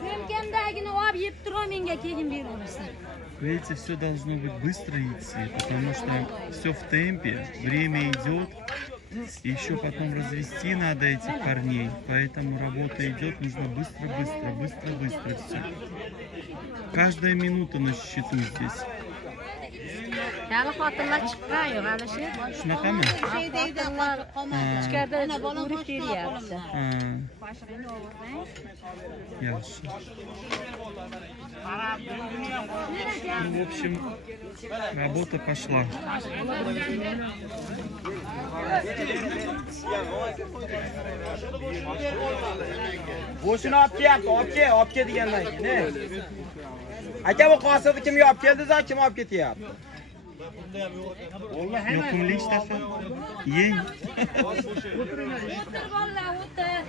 Semkamdagini olib yeb turib menga keyin beraversan. Видите, все должно быть быстро идти, потому что все в темпе, время идет, и еще потом развести надо этих парней, поэтому работа идет, нужно быстро все. Каждая минута на счету здесь. Hali xotinlar chiqqan yo'q, hali shu. Shunaqami? Xotinlar ichkarida urib beryapti. Yaxshi. Ну, в общем, работа пошла. Boshini olib kelyapti, olib kel degandan keyin. Aka bu qosibni kim olib keldi-za, kim olib ketyapti? Yoqimli ishtaha. Yeng. O'tir bolalar, o'tir.